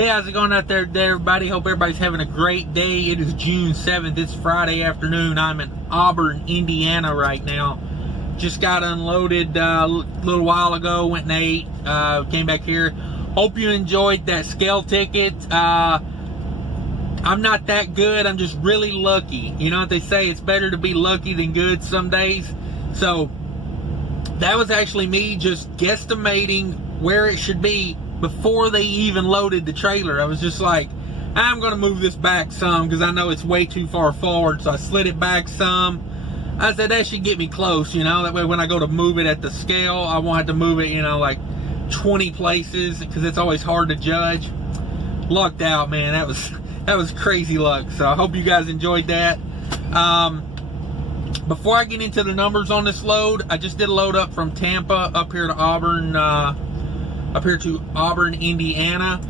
Hey, how's it going out there, everybody? Hope everybody's having a great day. It is June 7th. It's Friday afternoon. I'm in Auburn, Indiana right now. Just got unloaded a little while ago. Went and ate. Came back here. Hope you enjoyed that scale ticket. I'm not that good. I'm just really lucky. You know what they say? It's better to be lucky than good some days. So that was actually me just guesstimating where it should be before they even loaded the trailer. I was just like, I'm going to move this back some because I know it's way too far forward. So I slid it back some. I said that should get me close, you know. That way when I go to move it at the scale, I won't have to move it, you know, like 20 places because it's always hard to judge. Lucked out, man. That was crazy luck. So I hope you guys enjoyed that. Before I get into the numbers on this load, I just did a load up from Tampa up here to Auburn, Indiana.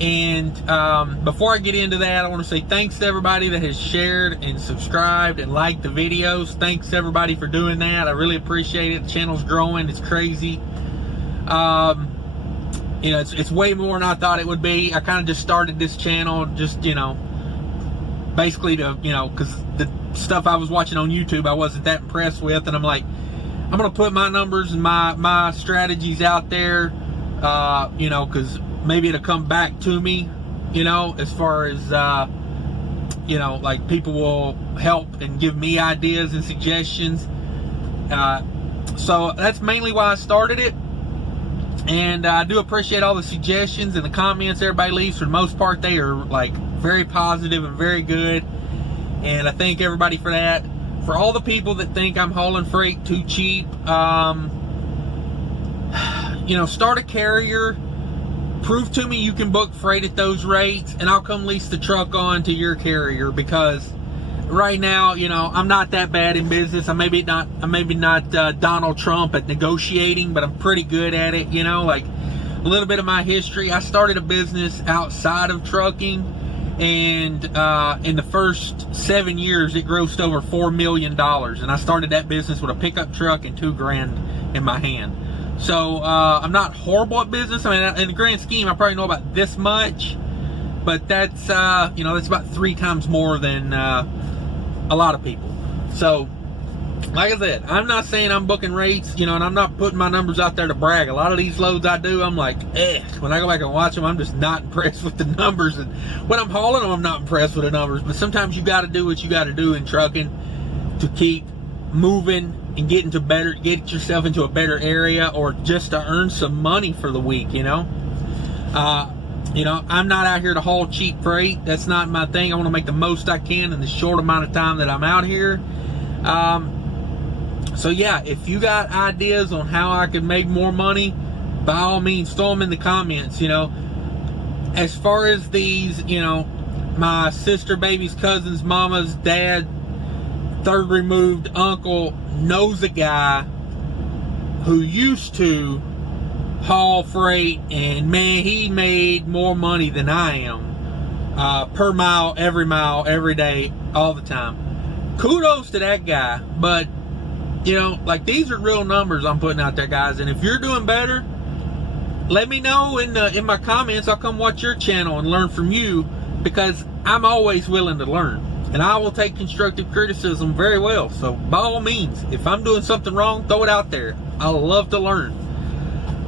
And before I get into that, I want to say thanks to everybody that has shared and subscribed and liked the videos. Thanks everybody for doing that. I really appreciate it. The channel's growing. It's crazy. You know, it's way more than I thought it would be. I kind of just started this channel just, you know, basically to, you know, because the stuff I was watching on YouTube I wasn't that impressed with, and I'm like, I'm gonna put my numbers and my strategies out there, you know, because maybe it'll come back to me, you know, as far as you know, like people will help and give me ideas and suggestions. So that's mainly why I started it. And I do appreciate all the suggestions and the comments everybody leaves. For the most part, they are like very positive and very good. And I thank everybody for that. For all the people that think I'm hauling freight too cheap, you know, start a carrier. Prove to me you can book freight at those rates, and I'll come lease the truck on to your carrier. Because right now, you know, I'm not that bad in business. I'm maybe not Donald Trump at negotiating, but I'm pretty good at it. You know, like a little bit of my history. I started a business outside of trucking, and in the first 7 years, it grossed over $4 million. And I started that business with a pickup truck and $2 grand in my hand. So I'm not horrible at business. I mean, in the grand scheme, I probably know about this much, but that's you know, that's about 3 times more than a lot of people. So like I said, I'm not saying I'm booking rates, you know, and I'm not putting my numbers out there to brag. A lot of these loads I do, I'm like, when I go back and watch them, I'm just not impressed with the numbers. And when I'm hauling them, I'm not impressed with the numbers. But sometimes you got to do what you got to do in trucking to keep moving and get yourself into a better area, or just to earn some money for the week, you know. You know, I'm not out here to haul cheap freight. That's not my thing. I want to make the most I can in the short amount of time that I'm out here. So yeah, if you got ideas on how I can make more money, by all means, throw them in the comments, you know. As far as these, you know, my sister, baby's cousin's mama's dad, third removed uncle knows a guy who used to haul freight, and man, he made more money than I am, per mile, every day, all the time. Kudos to that guy. But you know, like, these are real numbers I'm putting out there, guys. And if you're doing better, let me know in my comments. I'll come watch your channel and learn from you, because I'm always willing to learn, and I will take constructive criticism very well. So by all means, if I'm doing something wrong, throw it out there. I love to learn.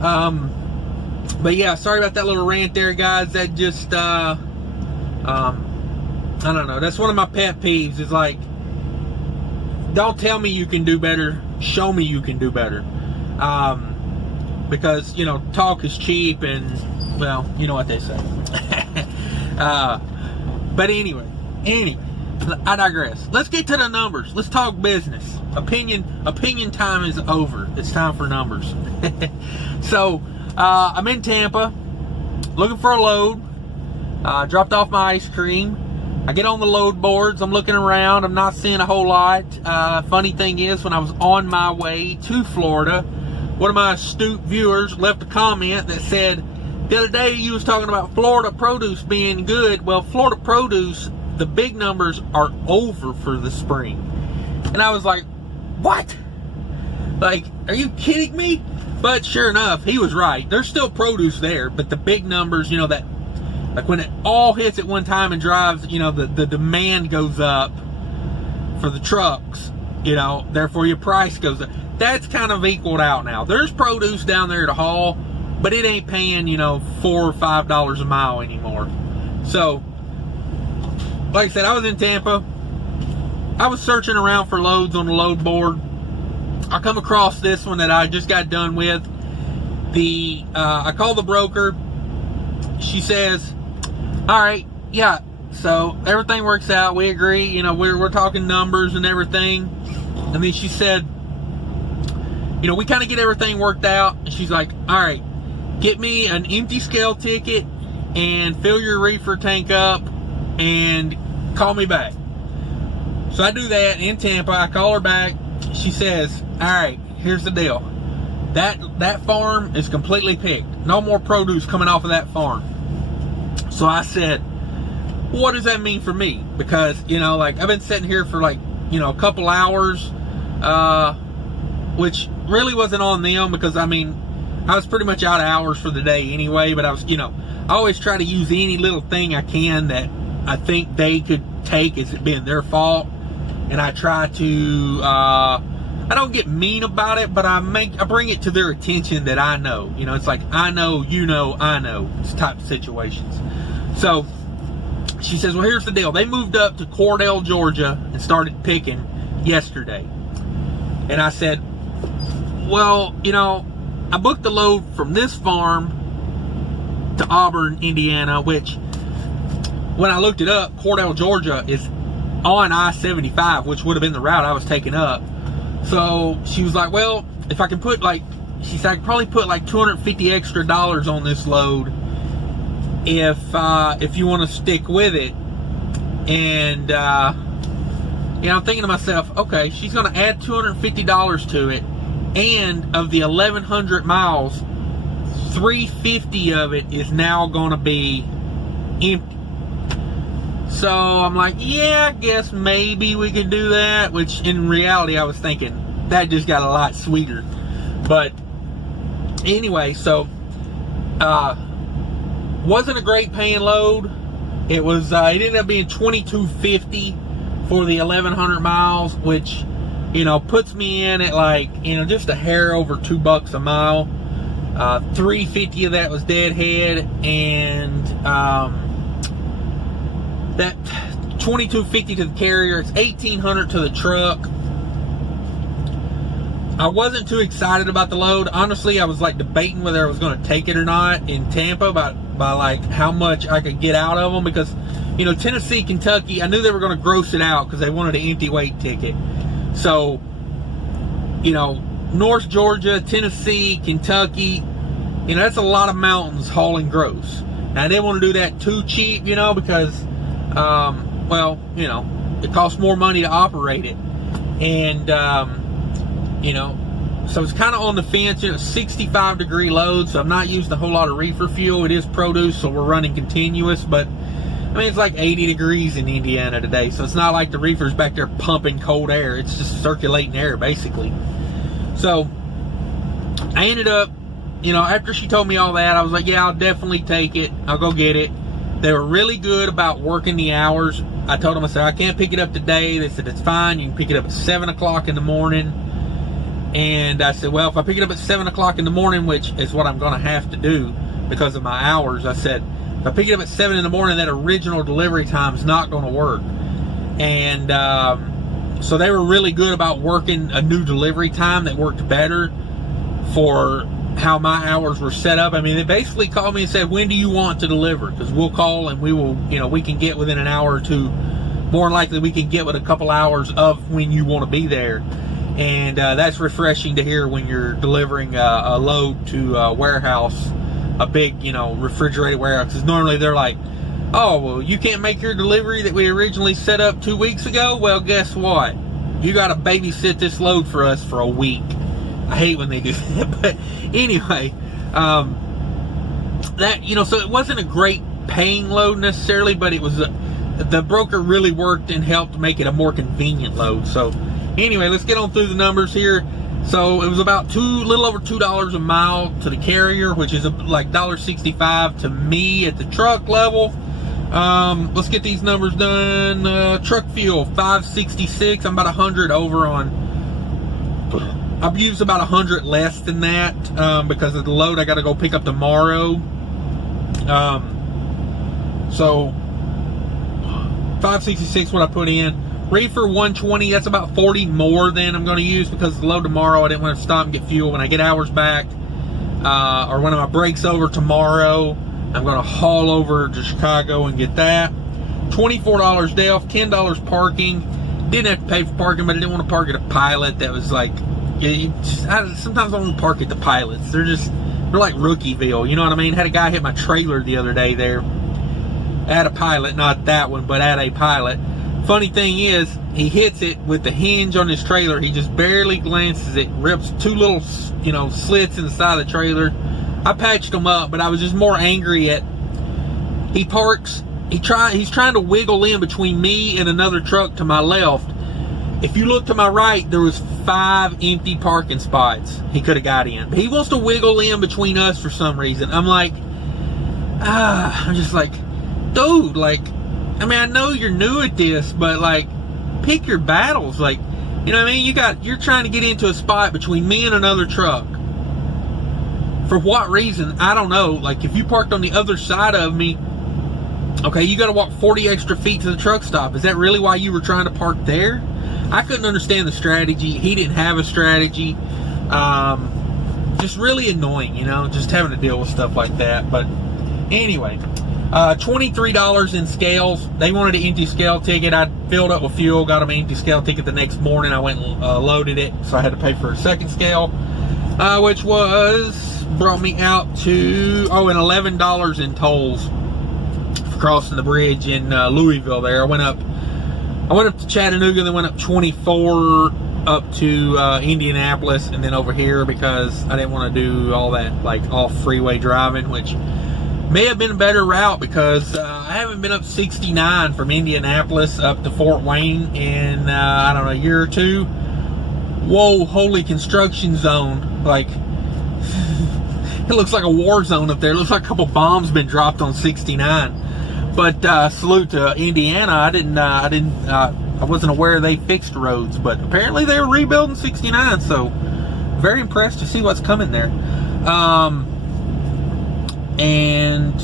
But yeah, sorry about that little rant there, guys. That just I don't know, that's one of my pet peeves, is like, don't tell me you can do better, show me you can do better. Because, you know, talk is cheap, and well, you know what they say. But anyway, I digress. Let's get to the numbers. Let's talk business. Opinion time is over. It's time for numbers. So I'm in Tampa looking for a load. Dropped off my ice cream. I get on the load boards. I'm looking around. I'm not seeing a whole lot. Funny thing is, when I was on my way to Florida, one of my astute viewers left a comment that said, the other day you was talking about Florida produce being good. Well, Florida produce, the big numbers are over for the spring. And I was like, what? Like, are you kidding me? But sure enough, he was right. There's still produce there, but the big numbers, you know, that Like when it all hits at one time and drives, you know, the demand goes up for the trucks, you know, therefore your price goes up. That's kind of equaled out now. There's produce down there to haul, but it ain't paying, you know, $4 or $5 a mile anymore. So, like I said, I was in Tampa. I was searching around for loads on the load board. I come across this one that I just got done with. I call the broker. She says, all right, yeah, so everything works out. We agree, you know, we're talking numbers and everything. And then she said, you know, we kind of get everything worked out. And she's like, all right, get me an empty scale ticket and fill your reefer tank up and call me back. So I do that in Tampa. I call her back. She says, all right, here's the deal. That farm is completely picked. No more produce coming off of that farm. So I said, what does that mean for me? Because, you know, like I've been sitting here for like, you know, a couple hours, which really wasn't on them because, I mean, I was pretty much out of hours for the day anyway, but I was, you know, I always try to use any little thing I can that I think they could take as it being their fault. And I try to, I don't get mean about it, but I bring it to their attention that I know. You know, it's like, I know, you know, I know. It's type of situations. So, she says, well, here's the deal. They moved up to Cordell, Georgia and started picking yesterday. And I said, well, you know, I booked the load from this farm to Auburn, Indiana, which, when I looked it up, Cordell, Georgia is on I-75, which would have been the route I was taking up. So she was like, well, if I can put like, she said I could probably put like $250 extra on this load if you want to stick with it. And you know, I'm thinking to myself, okay, she's going to add $250 to it, and of the 1,100 miles, 350 of it is now going to be empty. So I'm like, yeah, I guess maybe we can do that, which in reality I was thinking that just got a lot sweeter. But anyway, so wasn't a great paying load. It was it ended up being $22.50 for the 1,100 miles, which, you know, puts me in at like, you know, just a hair over $2 a mile. $3.50 of that was deadhead, and that $22.50 to the carrier. It's $1,800 to the truck. I wasn't too excited about the load. Honestly, I was like debating whether I was going to take it or not in Tampa by like how much I could get out of them, because, you know, Tennessee, Kentucky, I knew they were going to gross it out because they wanted an empty weight ticket. So, you know, North Georgia, Tennessee, Kentucky, you know, that's a lot of mountains hauling gross. Now, I didn't want to do that too cheap, you know, because well, you know, it costs more money to operate it. And, you know, so it's kind of on the fence. You know, 65-degree load, so I'm not using a whole lot of reefer fuel. It is produce, so we're running continuous. But, I mean, it's like 80 degrees in Indiana today, so it's not like the reefer's back there pumping cold air. It's just circulating air, basically. So, I ended up, you know, after she told me all that, I was like, yeah, I'll definitely take it. I'll go get it. They were really good about working the hours. I told them, I said, I can't pick it up today. They said, it's fine. You can pick it up at 7 o'clock in the morning. And I said, well, if I pick it up at 7 o'clock in the morning, which is what I'm going to have to do because of my hours, I said, if I pick it up at 7 in the morning, that original delivery time is not going to work. And so they were really good about working a new delivery time that worked better for how my hours were set up. I mean, they basically called me and said, when do you want to deliver? Because we'll call and we will, you know, we can get within an hour or two. More than likely, we can get with a couple hours of when you want to be there. And that's refreshing to hear when you're delivering a load to a warehouse, a big, you know, refrigerated warehouse. Because normally they're like, oh, well, you can't make your delivery that we originally set up 2 weeks ago? Well, guess what? You got to babysit this load for us for a week. I hate when they do that. But anyway, that, you know, so it wasn't a great paying load necessarily, but it was the broker really worked and helped make it a more convenient load. So anyway, let's get on through the numbers here. So it was about little over $2 a mile to the carrier, which is like $1.65 to me at the truck level. Let's get these numbers done. Truck fuel, $5.66. I'm about 100 over on. I've used about 100 less than that because of the load I got to go pick up tomorrow. So $5.66 what I put in. Reefer 120, that's about 40 more than I'm going to use because the load tomorrow I didn't want to stop and get fuel. When I get hours back, or when my break's over tomorrow, I'm going to haul over to Chicago and get that. $24 day off, $10 parking. Didn't have to pay for parking, but I didn't want to park at a Pilot that was like, sometimes I don't park at the Pilots. They're like Rookieville, you know what I mean? Had a guy hit my trailer the other day there at a Pilot, not that one, but at a Pilot. Funny thing is, he hits it with the hinge on his trailer. He just barely glances it, rips two little, slits in the side of the trailer. I patched them up, but I was just more angry at, he parks, he's trying to wiggle in between me and another truck to my left. If you look to my right, there was 5 empty parking spots he could have got in. But he wants to wiggle in between us for some reason. I'm like, I'm just like, dude, like, I mean, I know you're new at this, but like, pick your battles. Like, you know what I mean? You're trying to get into a spot between me and another truck. For what reason? I don't know. Like, if you parked on the other side of me, okay, you got to walk 40 extra feet to the truck stop. Is that really why you were trying to park there? I couldn't understand the strategy. He didn't have a strategy. Just really annoying, just having to deal with stuff like that. But anyway, $23 in scales. They wanted an empty scale ticket. I filled up with fuel, got them an empty scale ticket the next morning. I went and loaded it, so I had to pay for a second scale, which brought me out to, and $11 in tolls for crossing the bridge in Louisville there. I went up to Chattanooga, then went up 24 up to Indianapolis, and then over here because I didn't want to do all that like off freeway driving, which may have been a better route because I haven't been up 69 from Indianapolis up to Fort Wayne in I don't know, a year or two. Whoa, holy construction zone. Like, it looks like a war zone up there. It looks like a couple bombs been dropped on 69. But salute to Indiana. I wasn't aware they fixed roads, but apparently they were rebuilding 69, so very impressed to see what's coming there. And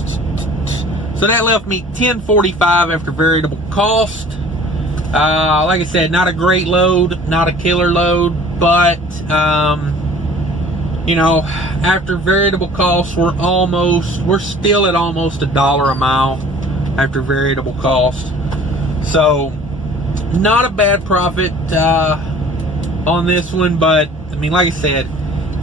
so that left me $10.45 after variable cost. Like I said, not a great load, not a killer load, but after variable costs, we're still at almost $1 a mile after variable cost. So not a bad profit on this one, but I mean, like I said,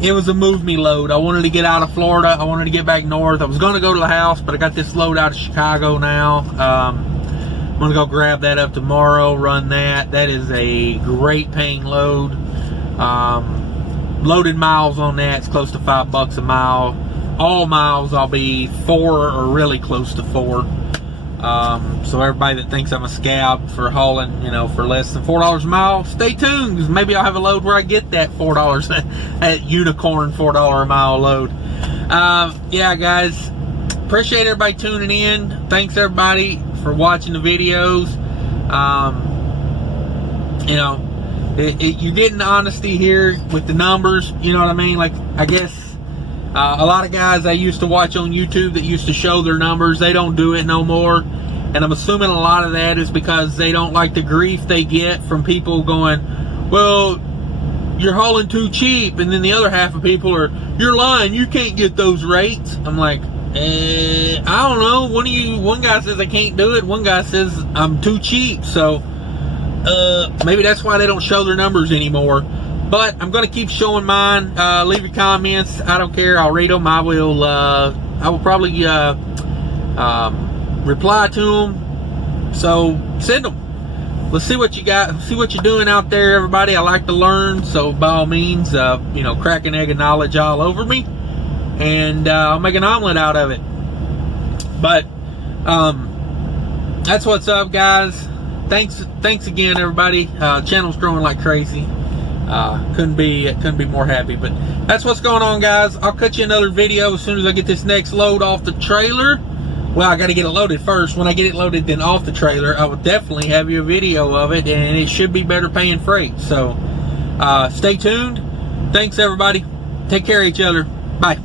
it was a move me load. I wanted to get out of Florida. I wanted to get back north. I was going to go to the house, but I got this load out of Chicago now. I'm going to go grab that up tomorrow, run that. That is a great paying load. Loaded miles on that, it's close to $5 a mile. All miles I'll be 4 or really close to 4. So everybody that thinks I'm a scab for hauling, for less than $4 a mile, stay tuned, because maybe I'll have a load where I get that $4, that unicorn $4 a mile load. Yeah, guys, appreciate everybody tuning in. Thanks everybody for watching the videos. You're getting honesty here with the numbers, you know what I mean? Like, I guess a lot of guys I used to watch on YouTube that used to show their numbers, they don't do it no more. And I'm assuming a lot of that is because they don't like the grief they get from people going, well, you're hauling too cheap. And then the other half of people are, you're lying, you can't get those rates. I'm like, I don't know. One guy says I can't do it. One guy says I'm too cheap. So maybe that's why they don't show their numbers anymore. But I'm going to keep showing mine. Leave your comments. I don't care. I'll read them. I will probably reply to them. So send them. Let's see what you got. See what you're doing out there, everybody. I like to learn. So by all means, crack an egg of knowledge all over me. And I'll make an omelet out of it. But that's what's up, guys. Thanks again, everybody. Channel's growing like crazy. Couldn't be more happy. But that's what's going on, guys. I'll cut you another video as soon as I get this next load off the trailer. Well, I got to get it loaded first. When I get it loaded then off the trailer, I will definitely have you a video of it, and it should be better paying freight. So stay tuned. Thanks, everybody. Take care of each other. Bye.